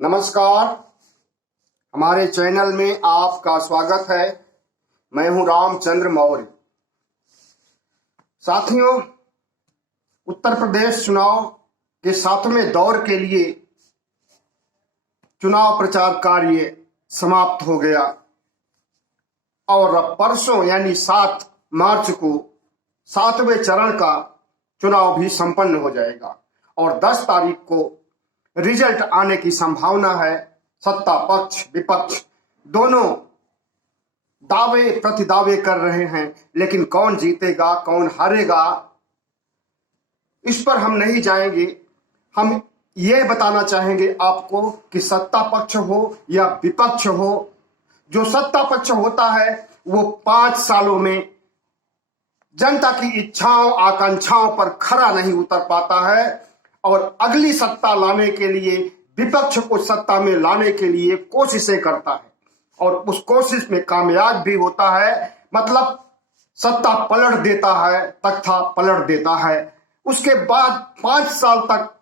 नमस्कार। हमारे चैनल में आपका स्वागत है। मैं हूं रामचंद्र मौर्य। साथियों, उत्तर प्रदेश चुनाव के 7वें दौर के लिए चुनाव प्रचार कार्य समाप्त हो गया और अब परसों यानी 7 मार्च को 7वें चरण का चुनाव भी संपन्न हो जाएगा और 10 तारीख को रिजल्ट आने की संभावना है। सत्ता पक्ष विपक्ष दोनों दावे प्रतिदावे कर रहे हैं, लेकिन कौन जीतेगा कौन हारेगा इस पर हम नहीं जाएंगे। हम ये बताना चाहेंगे आपको कि सत्ता पक्ष हो या विपक्ष हो, जो सत्ता पक्ष होता है वो 5 सालों में जनता की इच्छाओं आकांक्षाओं पर खरा नहीं उतर पाता है और अगली सत्ता लाने के लिए विपक्ष को सत्ता में लाने के लिए कोशिशें करता है और उस कोशिश में कामयाब भी होता है। मतलब सत्ता पलट देता है, तख्ता पलट देता है। उसके बाद 5 साल तक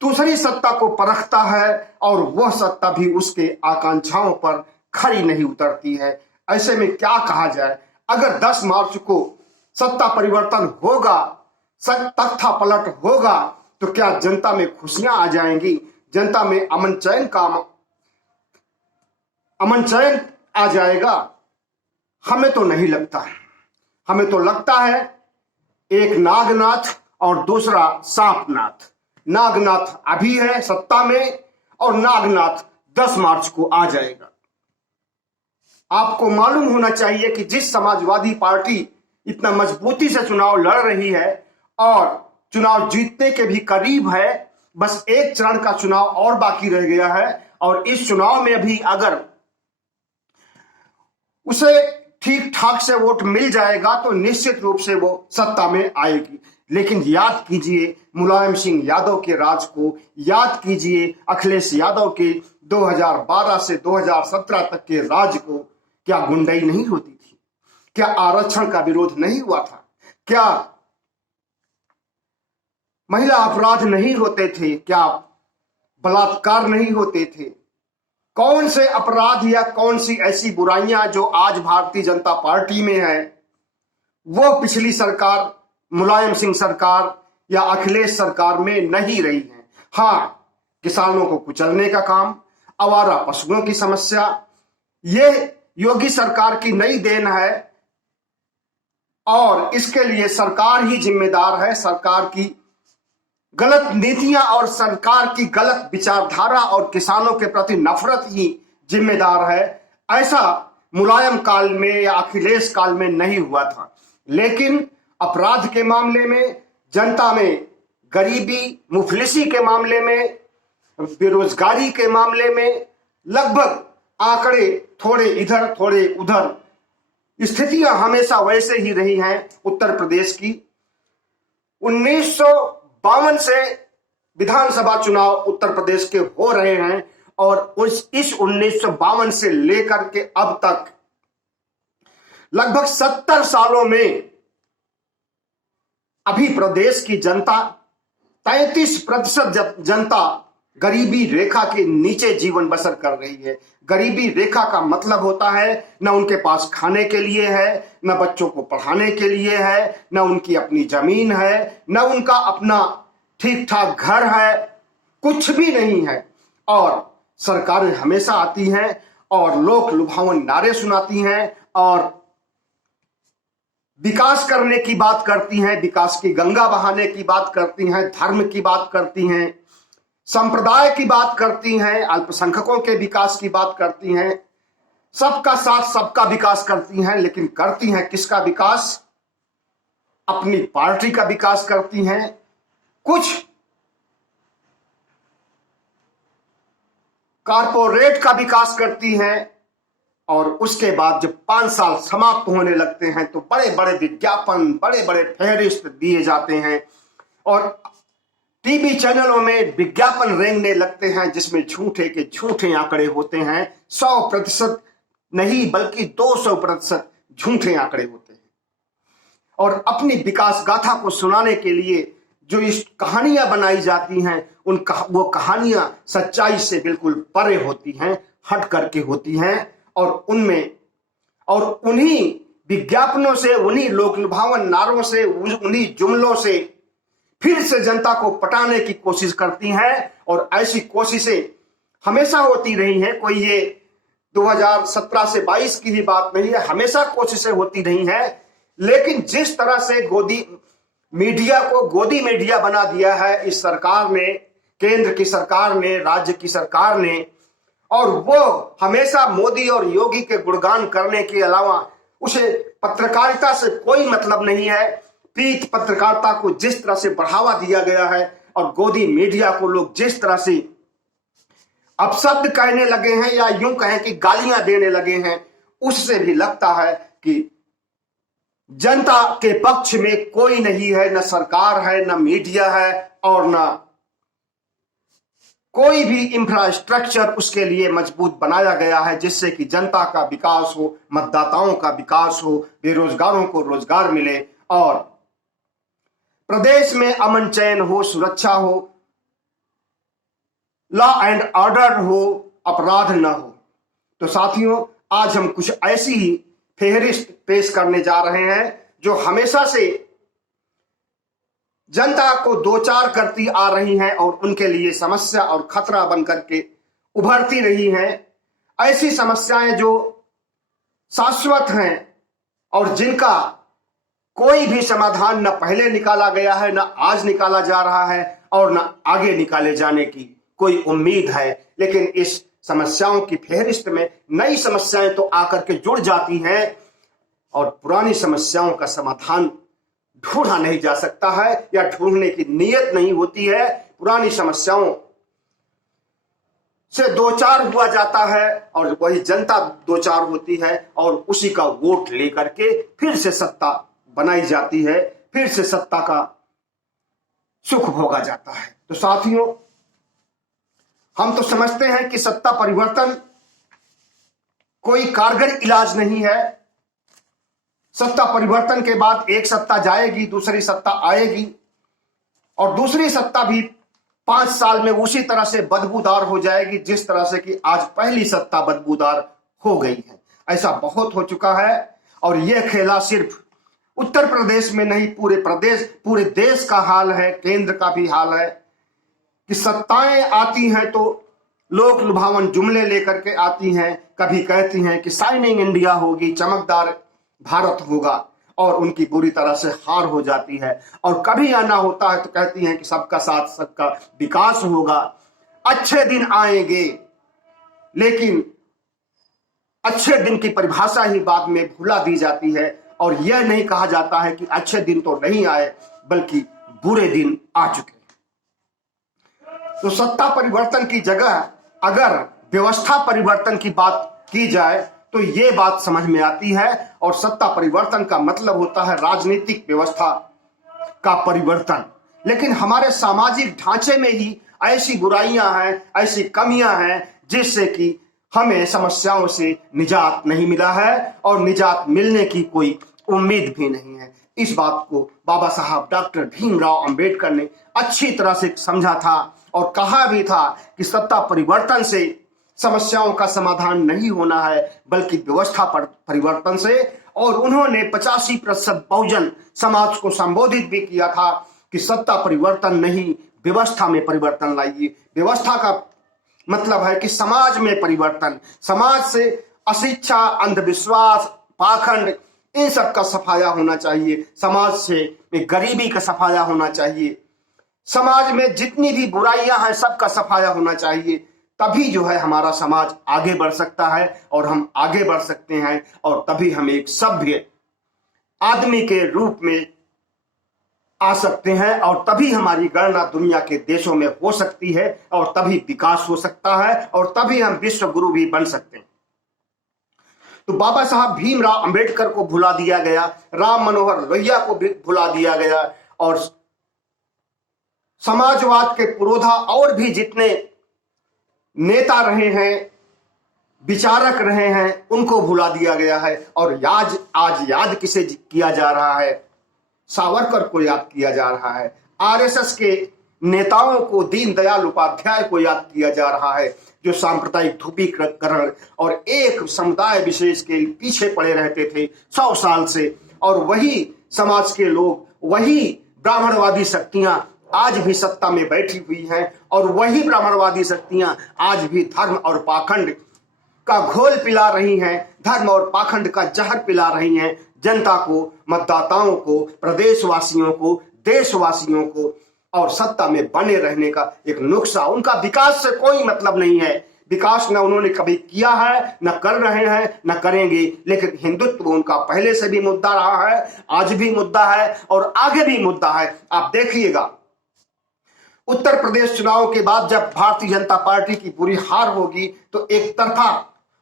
दूसरी सत्ता को परखता है और वह सत्ता भी उसके आकांक्षाओं पर खरी नहीं उतरती है। ऐसे में क्या कहा जाए, अगर 10 मार्च को सत्ता परिवर्तन होगा, तख्ता पलट होगा, तो क्या जनता में खुशियां आ जाएंगी, जनता में अमन चैन आ जाएगा? हमें तो नहीं लगता। हमें तो लगता है एक नागनाथ और दूसरा सांपनाथ। नागनाथ अभी है सत्ता में और नागनाथ 10 मार्च को आ जाएगा। आपको मालूम होना चाहिए कि जिस समाजवादी पार्टी इतना मजबूती से चुनाव लड़ रही है और चुनाव जीतने के भी करीब है, बस एक चरण का चुनाव और बाकी रह गया है और इस चुनाव में भी अगर उसे ठीक ठाक से वोट मिल जाएगा तो निश्चित रूप से वो सत्ता में आएगी। लेकिन याद कीजिए मुलायम सिंह यादव के राज को, याद कीजिए अखिलेश यादव के 2012 से 2017 तक के राज को। क्या गुंडाई नहीं होती थी? क्या आरक्षण का विरोध नहीं हुआ था? क्या महिला अपराध नहीं होते थे? क्या बलात्कार नहीं होते थे? कौन से अपराध या कौन सी ऐसी बुराइयां जो आज भारतीय जनता पार्टी में है वो पिछली सरकार, मुलायम सिंह सरकार या अखिलेश सरकार में नहीं रही है? हाँ, किसानों को कुचलने का काम, आवारा पशुओं की समस्या, ये योगी सरकार की नई देन है और इसके लिए सरकार ही जिम्मेदार है। सरकार की गलत नीतियां और सरकार की गलत विचारधारा और किसानों के प्रति नफरत ही जिम्मेदार है। ऐसा मुलायम काल में या अखिलेश काल में नहीं हुआ था। लेकिन अपराध के मामले में, जनता में गरीबी मुफलिसी के मामले में, बेरोजगारी के मामले में लगभग आंकड़े थोड़े इधर थोड़े उधर, स्थितियां हमेशा वैसे ही रही हैं उत्तर प्रदेश की। 1952 से विधानसभा चुनाव उत्तर प्रदेश के हो रहे हैं और इस 1952 से लेकर के अब तक लगभग 70 सालों में अभी प्रदेश की जनता 33% जनता गरीबी रेखा के नीचे जीवन बसर कर रही है। गरीबी रेखा का मतलब होता है न उनके पास खाने के लिए है, न बच्चों को पढ़ाने के लिए है, न उनकी अपनी जमीन है, न उनका अपना ठीक ठाक घर है, कुछ भी नहीं है। और सरकारें हमेशा आती हैं और लोक लुभावन नारे सुनाती हैं और विकास करने की बात करती हैं, विकास की गंगा बहाने की बात करती हैं, धर्म की बात करती हैं, संप्रदाय की बात करती हैं, अल्पसंख्यकों के विकास की बात करती हैं, सबका साथ सबका विकास करती हैं। लेकिन करती हैं किसका विकास? अपनी पार्टी का विकास करती हैं। कुछ कारपोरेट का विकास करती हैं और उसके बाद जब 5 साल समाप्त होने लगते हैं तो बड़े बड़े विज्ञापन, बड़े बड़े फेहरिस्त दिए जाते हैं और टीवी चैनलों में विज्ञापन रेंगने लगते हैं जिसमें झूठे के झूठे आंकड़े होते हैं। 100% नहीं बल्कि 200% झूठे आंकड़े होते हैं और अपनी विकास गाथा को सुनाने के लिए जो इस कहानियां बनाई जाती हैं वो कहानियां सच्चाई से बिल्कुल परे होती हैं, हट करके होती हैं, और उन्हीं विज्ञापनों से, उन्हीं लोकलुभावन नारों से, उन्हीं जुमलों से फिर से जनता को पटाने की कोशिश करती हैं। और ऐसी कोशिशें हमेशा होती रही हैं। कोई ये 2017 से 22 की ही बात नहीं है, हमेशा कोशिशें होती रही हैं। लेकिन जिस तरह से मीडिया को गोदी मीडिया बना दिया है इस सरकार ने, केंद्र की सरकार ने, राज्य की सरकार ने, और वो हमेशा मोदी और योगी के गुणगान करने के अलावा उसे पत्रकारिता से कोई मतलब नहीं है। पीठ पत्रकारिता को जिस तरह से बढ़ावा दिया गया है और गोदी मीडिया को लोग जिस तरह से अपशब्द कहने लगे हैं, या यूं कहें कि गालियां देने लगे हैं, उससे भी लगता है कि जनता के पक्ष में कोई नहीं है, न सरकार है, न मीडिया है, और न कोई भी इंफ्रास्ट्रक्चर उसके लिए मजबूत बनाया गया है जिससे कि जनता का विकास हो, मतदाताओं का विकास हो, बेरोजगारों को रोजगार मिले और प्रदेश में अमन चैन हो, सुरक्षा हो, लॉ एंड ऑर्डर हो, अपराध न हो। तो साथियों, आज हम कुछ ऐसी ही फेहरिस्त पेश करने जा रहे हैं जो हमेशा से जनता को दो चार करती आ रही हैं और उनके लिए समस्या और खतरा बनकर के उभरती रही हैं। ऐसी समस्याएं जो शाश्वत हैं और जिनका कोई भी समाधान न पहले निकाला गया है, न आज निकाला जा रहा है, और न आगे निकाले जाने की कोई उम्मीद है। लेकिन इस समस्याओं की फेहरिस्त में नई समस्याएं तो आकर के जुड़ जाती हैं और पुरानी समस्याओं का समाधान ढूंढा नहीं जा सकता है, या ढूंढने की नीयत नहीं होती है। पुरानी समस्याओं से दो चार हुआ जाता है और वही जनता दो चार होती है और उसी का वोट लेकर के फिर से सत्ता बनाई जाती है, फिर से सत्ता का सुख भोगा जाता है। तो साथियों, हम तो समझते हैं कि सत्ता परिवर्तन कोई कारगर इलाज नहीं है। सत्ता परिवर्तन के बाद एक सत्ता जाएगी, दूसरी सत्ता आएगी, और दूसरी सत्ता भी 5 साल में उसी तरह से बदबूदार हो जाएगी जिस तरह से कि आज पहली सत्ता बदबूदार हो गई है। ऐसा बहुत हो चुका है और यह खेला सिर्फ उत्तर प्रदेश में नहीं, पूरे देश का हाल है, केंद्र का भी हाल है कि सत्ताएं आती हैं तो लोक लुभावन जुमले लेकर के आती हैं। कभी कहती हैं कि शाइनिंग इंडिया होगी, चमकदार भारत होगा, और उनकी बुरी तरह से हार हो जाती है। और कभी आना होता है तो कहती हैं कि सबका साथ, सबका विकास होगा, अच्छे दिन आएंगे। लेकिन अच्छे दिन की परिभाषा ही बाद में भुला दी जाती है और यह नहीं कहा जाता है कि अच्छे दिन तो नहीं आए बल्कि बुरे दिन आ चुके। तो सत्ता परिवर्तन की जगह अगर व्यवस्था परिवर्तन की बात की जाए तो ये बात समझ में आती है, और सत्ता परिवर्तन का मतलब होता है राजनीतिक व्यवस्था का परिवर्तन। लेकिन हमारे सामाजिक ढांचे में ही ऐसी बुराइयां हैं, ऐसी कमियां हैं जिससे कि हमें समस्याओं से निजात नहीं मिला है और निजात मिलने की कोई उम्मीद भी नहीं है। इस बात को बाबा साहब डॉक्टर भीमराव अंबेडकर ने अच्छी तरह से समझा था और कहा भी था कि सत्ता परिवर्तन से समस्याओं का समाधान नहीं होना है बल्कि व्यवस्था परिवर्तन से। और उन्होंने 85% बहुजन समाज को संबोधित भी किया था कि सत्ता परिवर्तन नहीं, व्यवस्था में परिवर्तन लाइए। व्यवस्था का मतलब है कि समाज में परिवर्तन, समाज से अशिक्षा, अंधविश्वास, पाखंड, इन सब का सफाया होना चाहिए। समाज से गरीबी का सफाया होना चाहिए। समाज में जितनी भी बुराइयां हैं सबका सफाया होना चाहिए। तभी जो है हमारा समाज आगे बढ़ सकता है और हम आगे बढ़ सकते हैं, और तभी हम एक सभ्य आदमी के रूप में आ सकते हैं, और तभी हमारी गणना दुनिया के देशों में हो सकती है, और तभी विकास हो सकता है, और तभी हम विश्व गुरु भी बन सकते हैं। तो बाबा साहब भीमराव अंबेडकर को भुला दिया गया, राम मनोहर लोहिया को भी भुला दिया गया, और समाजवाद के पुरोधा और भी जितने नेता रहे हैं, विचारक रहे हैं, उनको भुला दिया गया है। और आज याद किसे किया जा रहा है? सावरकर को याद किया जा रहा है। आरएसएस के नेताओं को, दीनदयाल उपाध्याय को याद किया जा रहा है, जो सांप्रदायिक ध्रुवीकरण और एक समुदाय विशेष के पीछे पड़े रहते थे 100 साल से, और वही समाज के लोग, वही ब्राह्मणवादी शक्तियां आज भी सत्ता में बैठी हुई हैं, और वही ब्राह्मणवादी शक्तियां आज भी धर्म और पाखंड का घोल पिला रही हैं, धर्म और पाखंड का जहर पिला रही हैं जनता को, मतदाताओं को, प्रदेशवासियों को, देशवासियों को, और सत्ता में बने रहने का एक नुस्खा। उनका विकास से कोई मतलब नहीं है, विकास न उन्होंने कभी किया है, न कर रहे हैं, न करेंगे, लेकिन हिंदुत्व उनका पहले से भी मुद्दा रहा है, आज भी मुद्दा है और आगे भी मुद्दा है। आप देखिएगा उत्तर प्रदेश चुनाव के बाद जब भारतीय जनता पार्टी की बुरी हार होगी तो एक तरफा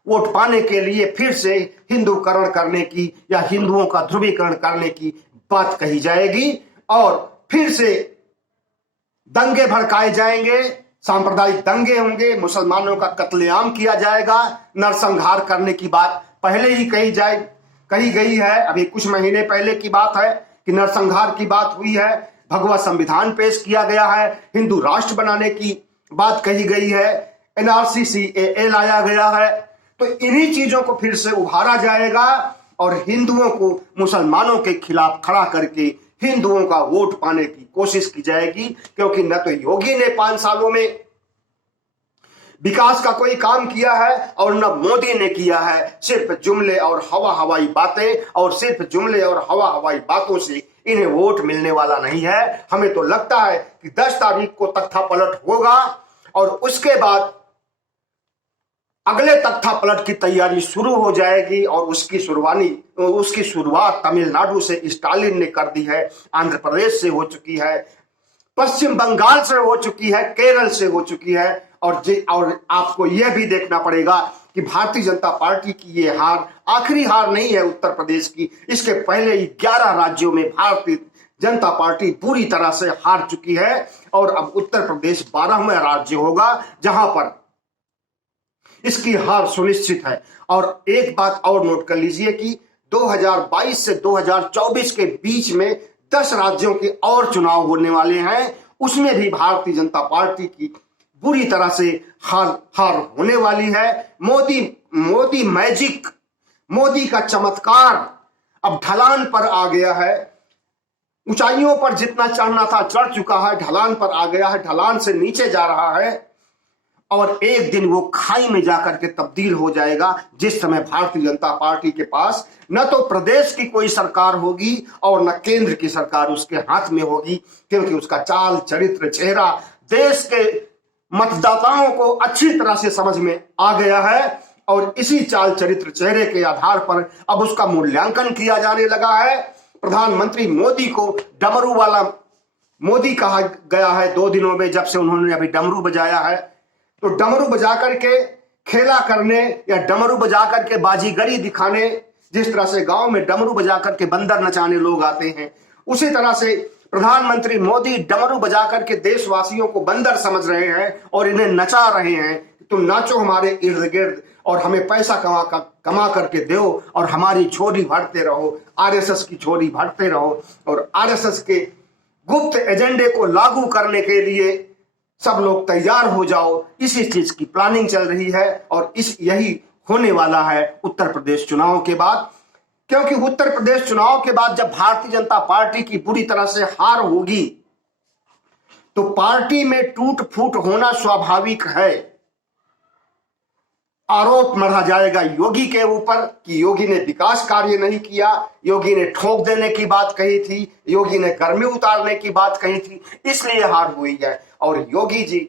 वोट पाने के लिए फिर से हिंदूकरण करने की या हिंदुओं का ध्रुवीकरण करने की बात कही जाएगी, और फिर से दंगे भड़काए जाएंगे, सांप्रदायिक दंगे होंगे, मुसलमानों का कत्लेआम किया जाएगा, नरसंहार करने की बात पहले ही कही गई है। अभी कुछ महीने पहले की बात है कि नरसंहार की बात हुई है, भगवा संविधान पेश किया गया है, हिंदू राष्ट्र बनाने की बात कही गई है, एनआरसी सीएए लाया गया है। तो इन्हीं चीजों को फिर से उभारा जाएगा और हिंदुओं को मुसलमानों के खिलाफ खड़ा करके हिंदुओं का वोट पाने की कोशिश की जाएगी, क्योंकि न तो योगी ने 5 सालों में विकास का कोई काम किया है और न मोदी ने किया है। सिर्फ जुमले और हवाई बातें, और सिर्फ जुमले और हवाई बातों से इन्हें वोट मिलने वाला नहीं है। हमें तो लगता है कि 10 तारीख को तख्ता पलट होगा और उसके बाद अगले तख्ता पलट की तैयारी शुरू हो जाएगी, और उसकी शुरुआत तमिलनाडु से स्टालिन ने कर दी है, आंध्र प्रदेश से हो चुकी है, पश्चिम बंगाल से हो चुकी है, केरल से हो चुकी है। और आपको यह भी देखना पड़ेगा कि भारतीय जनता पार्टी की ये हार आखिरी हार नहीं है उत्तर प्रदेश की। इसके पहले ही 11 राज्यों में भारतीय जनता पार्टी पूरी तरह से हार चुकी है, और अब उत्तर प्रदेश 12वां राज्य होगा जहां पर इसकी हार सुनिश्चित है। और एक बात और नोट कर लीजिए कि 2022 से 2024 के बीच में 10 राज्यों के और चुनाव होने वाले हैं, उसमें भी भारतीय जनता पार्टी की बुरी तरह से हार होने वाली है। मोदी मैजिक, मोदी का चमत्कार अब ढलान पर आ गया है। ऊंचाइयों पर जितना चढ़ना था चढ़ चुका है, ढलान पर आ गया है, ढलान से नीचे जा रहा है, और एक दिन वो खाई में जाकर के तब्दील हो जाएगा, जिस समय भारतीय जनता पार्टी के पास न तो प्रदेश की कोई सरकार होगी और न केंद्र की सरकार उसके हाथ में होगी, क्योंकि उसका चाल चरित्र चेहरा देश के मतदाताओं को अच्छी तरह से समझ में आ गया है, और इसी चाल चरित्र चेहरे के आधार पर अब उसका मूल्यांकन किया जाने लगा है। प्रधानमंत्री मोदी को डमरू वाला मोदी कहा गया है 2 दिनों में, जब से उन्होंने अभी डमरू बजाया है। तो डमरू बजा करके खेला करने या डमरू बजा करके बाजीगरी दिखाने, जिस तरह से गांव में डमरू बजा करके बंदर नचाने लोग आते हैं, उसी तरह से प्रधानमंत्री मोदी डमरू बजा करके देशवासियों को बंदर समझ रहे हैं और इन्हें नचा रहे हैं। तुम नाचो हमारे इर्द गिर्द और हमें पैसा कमा करके दो और हमारी छोरी भरते रहो, आरएसएस की छोरी भरते रहो, और आरएसएस के गुप्त एजेंडे को लागू करने के लिए सब लोग तैयार हो जाओ। इसी चीज की प्लानिंग चल रही है, और यही होने वाला है उत्तर प्रदेश चुनाव के बाद। क्योंकि उत्तर प्रदेश चुनाव के बाद जब भारतीय जनता पार्टी की बुरी तरह से हार होगी तो पार्टी में टूट फूट होना स्वाभाविक है। आरोप मढ़ा जाएगा योगी के ऊपर कि योगी ने विकास कार्य नहीं किया, योगी ने ठोक देने की बात कही थी, योगी ने गर्मी उतारने की बात कही थी, इसलिए हार हुई है। और योगी जी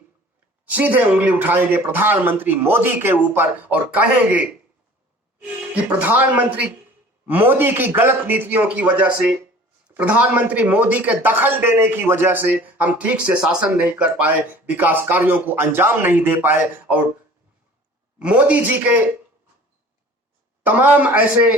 सीधे उंगली उठाएंगे प्रधानमंत्री मोदी के ऊपर और कहेंगे कि प्रधानमंत्री मोदी की गलत नीतियों की वजह से, प्रधानमंत्री मोदी के दखल देने की वजह से हम ठीक से शासन नहीं कर पाए, विकास कार्यों को अंजाम नहीं दे पाए, और मोदी जी के तमाम ऐसे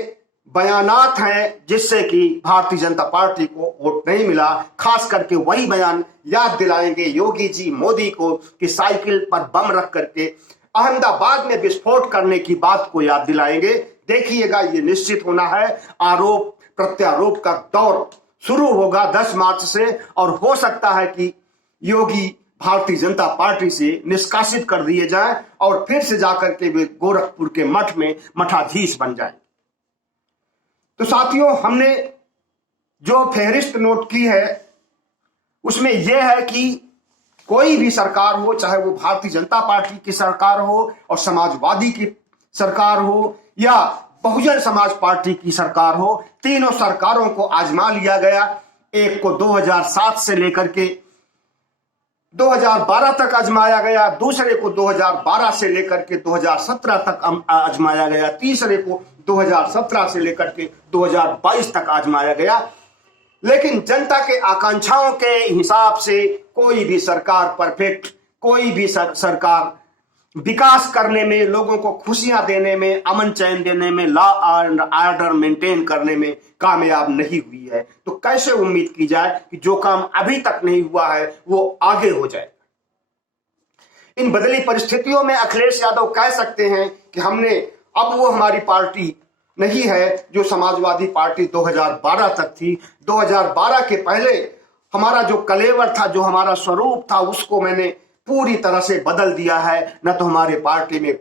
बयानात हैं जिससे कि भारतीय जनता पार्टी को वोट नहीं मिला। खास करके वही बयान याद दिलाएंगे योगी जी मोदी को कि साइकिल पर बम रख करके अहमदाबाद में विस्फोट करने की बात को याद दिलाएंगे। देखिएगा, ये निश्चित होना है। आरोप प्रत्यारोप का दौर शुरू होगा 10 मार्च से, और हो सकता है कि योगी भारतीय जनता पार्टी से निष्कासित कर दिए जाएं और फिर से जाकर के वे गोरखपुर के मठ में मठाधीश बन जाएं। तो साथियों, हमने जो फहरिस्त नोट की है उसमें यह है कि कोई भी सरकार हो, चाहे वो भारतीय जनता पार्टी की सरकार हो और समाजवादी की सरकार हो या बहुजन समाज पार्टी की सरकार हो, तीनों सरकारों को आजमा लिया गया। एक को 2007 से लेकर के 2012 तक आजमाया गया, दूसरे को 2012 से लेकर के 2017 तक आजमाया गया, तीसरे को 2017 से लेकर के 2022 तक आजमाया गया। लेकिन जनता के आकांक्षाओं के हिसाब से कोई भी सरकार परफेक्ट, कोई भी सरकार विकास करने में, लोगों को खुशियां देने में, अमन चैन देने में, लॉ एंड ऑर्डर मेंटेन करने में कामयाब नहीं हुई है। तो कैसे उम्मीद की जाए कि जो काम अभी तक नहीं हुआ है वो आगे हो जाए। इन बदली परिस्थितियों में अखिलेश यादव कह सकते हैं कि हमने अब वो हमारी पार्टी नहीं है जो समाजवादी पार्टी 2012 तक थी। 2012 के पहले हमारा जो कलेवर था, जो हमारा स्वरूप था, उसको मैंने पूरी तरह से बदल दिया है। न तो हमारे पार्टी में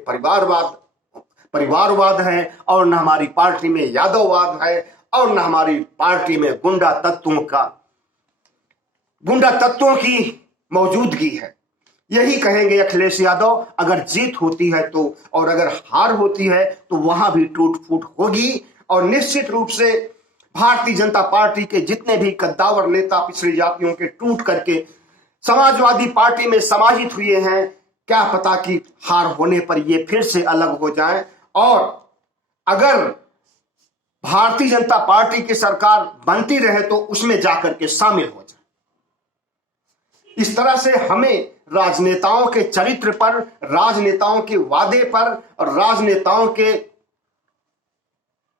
परिवारवाद है और न हमारी पार्टी में यादववाद है और न हमारी पार्टी में गुंडा तत्वों की मौजूदगी है। यही कहेंगे अखिलेश यादव। अगर जीत होती है तो, और अगर हार होती है तो वहां भी टूट फूट होगी। और निश्चित रूप से भारतीय जनता पार्टी के जितने भी कद्दावर नेता पिछड़ी जातियों के टूट करके समाजवादी पार्टी में समाहित हुए हैं, क्या पता कि हार होने पर ये फिर से अलग हो जाएं और अगर भारतीय जनता पार्टी की सरकार बनती रहे तो उसमें जाकर के शामिल हो जाए। इस तरह से हमें राजनेताओं के चरित्र पर, राजनेताओं के वादे पर और राजनेताओं के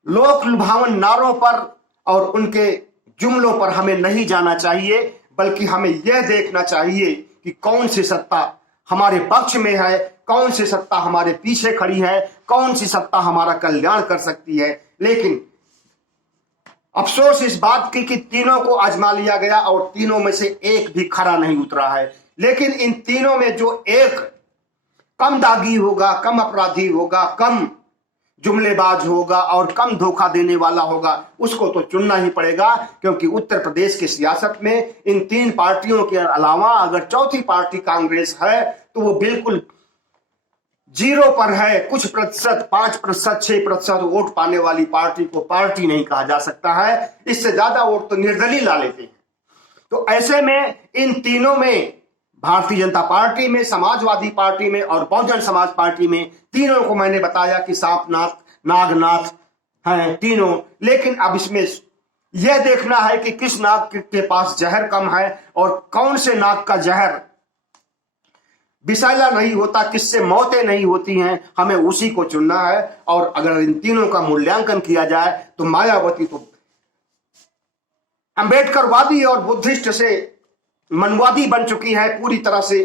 लोक लुभावन नारों पर और उनके जुमलों पर हमें नहीं जाना चाहिए, बल्कि हमें यह देखना चाहिए कि कौन सी सत्ता हमारे पक्ष में है, कौन सी सत्ता हमारे पीछे खड़ी है, कौन सी सत्ता हमारा कल्याण कर सकती है। लेकिन अफसोस इस बात की कि तीनों को आजमा लिया गया और तीनों में से एक भी खरा नहीं उतरा है। लेकिन इन तीनों में जो एक कम दागी होगा, कम अपराधी होगा, कम जुमलेबाज होगा और कम धोखा देने वाला होगा, उसको तो चुनना ही पड़ेगा। क्योंकि उत्तर प्रदेश की सियासत में इन तीन पार्टियों के अलावा अगर चौथी पार्टी कांग्रेस है तो वो बिल्कुल जीरो पर है। कुछ प्रतिशत, 5%, 6% वोट पाने वाली पार्टी को पार्टी नहीं कहा जा सकता है। इससे ज्यादा वोट तो निर्दलीय ला लेते हैं। तो ऐसे में इन तीनों में, भारतीय जनता पार्टी में, समाजवादी पार्टी में और बहुजन समाज पार्टी में, तीनों को मैंने बताया कि सांपनाथ नागनाथ हैं तीनों। लेकिन अब इसमें यह देखना है कि किस नाग के पास जहर कम है और कौन से नाग का जहर विषैला नहीं होता, किससे मौतें नहीं होती हैं, हमें उसी को चुनना है। और अगर इन तीनों का मूल्यांकन किया जाए तो मायावती तो अंबेडकरवादी और बुद्धिस्ट से मनवादी बन चुकी है, पूरी तरह से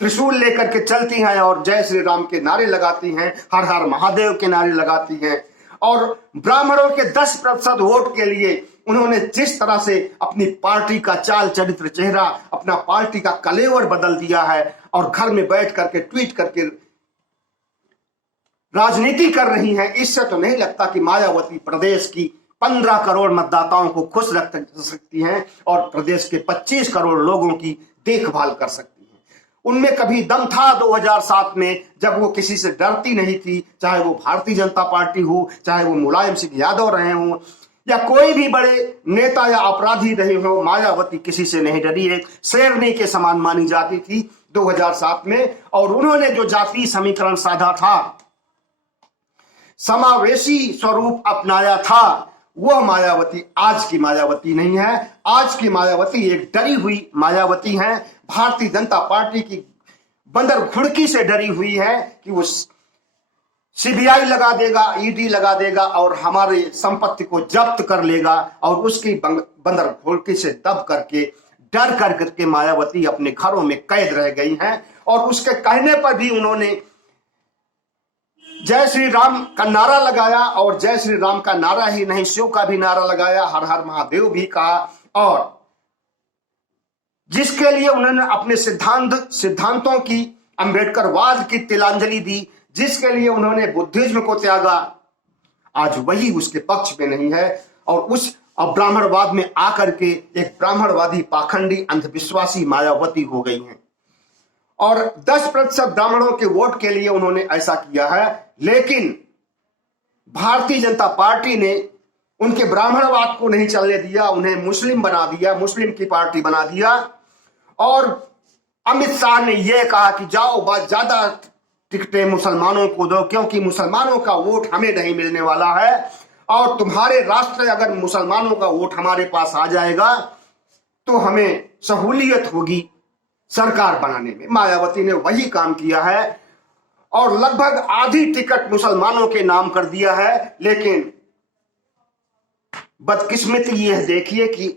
त्रिशूल लेकर के चलती हैं और जय श्री राम के नारे लगाती हैं, हर हर महादेव के नारे लगाती हैं। और ब्राह्मणों के 10% वोट के लिए उन्होंने जिस तरह से अपनी पार्टी का चाल चरित्र चेहरा, अपना पार्टी का कलेवर बदल दिया है और घर में बैठ करके ट्वीट करके राजनीति कर रही हैं, इससे तो नहीं लगता कि मायावती प्रदेश की 15 करोड़ मतदाताओं को खुश रख सकती हैं और प्रदेश के 25 करोड़ लोगों की देखभाल कर सकती हैं। उनमें कभी दम था 2007 में, जब वो किसी से डरती नहीं थी, चाहे वो भारतीय जनता पार्टी हो, चाहे वो मुलायम सिंह यादव रहे हों या कोई भी बड़े नेता या अपराधी रहे हो। मायावती किसी से नहीं डरी, एक शेरनी के समान मानी जाती थी 2007 में। और उन्होंने जो जातीय समीकरण साधा था, समावेशी स्वरूप अपनाया था, वह मायावती आज की मायावती नहीं है। आज की मायावती एक डरी हुई मायावती है, भारतीय जनता पार्टी की बंदर घुड़की से डरी हुई है कि वो सीबीआई लगा देगा, ईडी लगा देगा और हमारे संपत्ति को जब्त कर लेगा। और उसकी बंदर घुड़की से दब करके, डर करके मायावती अपने घरों में कैद रह गई हैं। और उसके कहने पर भी उन्होंने जय श्री राम का नारा लगाया और जय श्री राम का नारा ही नहीं, शिव का भी नारा लगाया, हर हर महादेव भी कहा। और जिसके लिए उन्होंने अपने सिद्धांतों की, अंबेडकरवाद की तिलांजलि दी, जिसके लिए उन्होंने बुद्धिज्म को त्यागा, आज वही उसके पक्ष में नहीं है और उस ब्राह्मणवाद में आकर के एक ब्राह्मणवादी, पाखंडी, अंधविश्वासी मायावती हो गई हैं। और 10% ब्राह्मणों के वोट के लिए उन्होंने ऐसा किया है, लेकिन भारतीय जनता पार्टी ने उनके ब्राह्मणवाद को नहीं चलने दिया, उन्हें मुस्लिम बना दिया, मुस्लिम की पार्टी बना दिया। और अमित शाह ने यह कहा कि जाओ बस ज्यादा टिकटें मुसलमानों को दो, क्योंकि मुसलमानों का वोट हमें नहीं मिलने वाला है और तुम्हारे राष्ट्र, अगर मुसलमानों का वोट हमारे पास आ जाएगा तो हमें सहूलियत होगी सरकार बनाने में। मायावती ने वही काम किया है और लगभग आधी टिकट मुसलमानों के नाम कर दिया है। लेकिन बदकिस्मती यह देखिए कि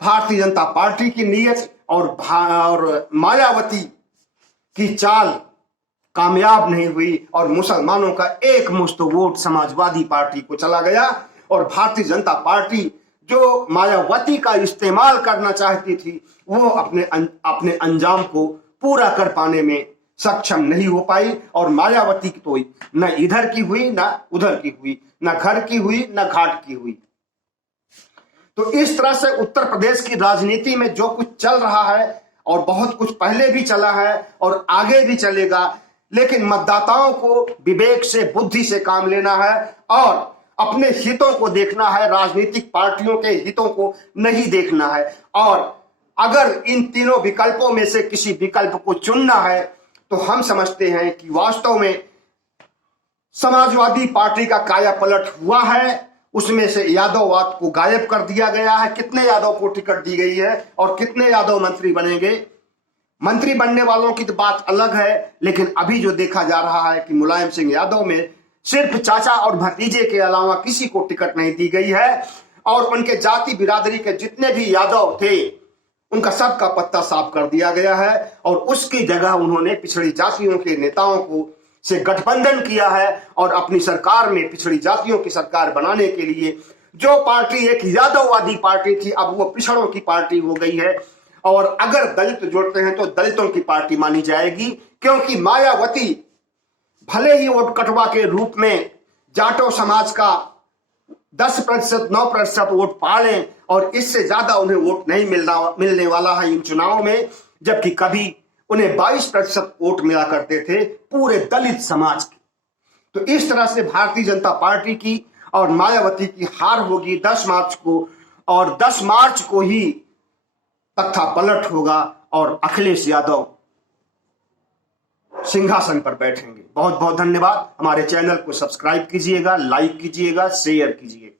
भारतीय जनता पार्टी की नीयत और मायावती की चाल कामयाब नहीं हुई और मुसलमानों का एक मुश्त वोट समाजवादी पार्टी को चला गया और भारतीय जनता पार्टी जो मायावती का इस्तेमाल करना चाहती थी वो अपने अंजाम को पूरा कर पाने में सक्षम नहीं हो पाई। और मायावती की तो न इधर की हुई, न उधर की हुई, न घर की हुई, न घाट की हुई। तो इस तरह से उत्तर प्रदेश की राजनीति में जो कुछ चल रहा है और बहुत कुछ पहले भी चला है और आगे भी चलेगा, लेकिन मतदाताओं को विवेक से, बुद्धि से काम लेना है और अपने हितों को देखना है, राजनीतिक पार्टियों के हितों को नहीं देखना है। और अगर इन तीनों विकल्पों में से किसी विकल्प को चुनना है तो हम समझते हैं कि वास्तव में समाजवादी पार्टी का काया पलट हुआ है। उसमें से यादववाद को गायब कर दिया गया है। कितने यादव को टिकट दी गई है और कितने यादव मंत्री बनेंगे, मंत्री बनने वालों की तो बात अलग है, लेकिन अभी जो देखा जा रहा है कि मुलायम सिंह यादव में सिर्फ चाचा और भतीजे के अलावा किसी को टिकट नहीं दी गई है और उनके जाति बिरादरी के जितने भी यादव थे उनका सबका पत्ता साफ कर दिया गया है और उसकी जगह उन्होंने पिछड़ी जातियों के नेताओं को से गठबंधन किया है और अपनी सरकार में पिछड़ी जातियों की सरकार बनाने के लिए जो पार्टी एक यादववादी पार्टी थी अब वो पिछड़ों की पार्टी हो गई है। और अगर दलित जोड़ते हैं तो दलितों की पार्टी मानी जाएगी, क्योंकि मायावती भले ही वोट कटवा के रूप में जाटो समाज का 10%, 9% वोट पा लें और इससे ज्यादा उन्हें वोट नहीं मिलने वाला है इन चुनावों में, जबकि कभी उन्हें 22% वोट मिला करते थे पूरे दलित समाज के। तो इस तरह से भारतीय जनता पार्टी की और मायावती की हार होगी 10 मार्च को और 10 मार्च को ही तख्ता पलट होगा और अखिलेश यादव सिंहासन पर बैठेंगे। बहुत बहुत धन्यवाद। हमारे चैनल को सब्सक्राइब कीजिएगा, लाइक कीजिएगा, शेयर कीजिएगा।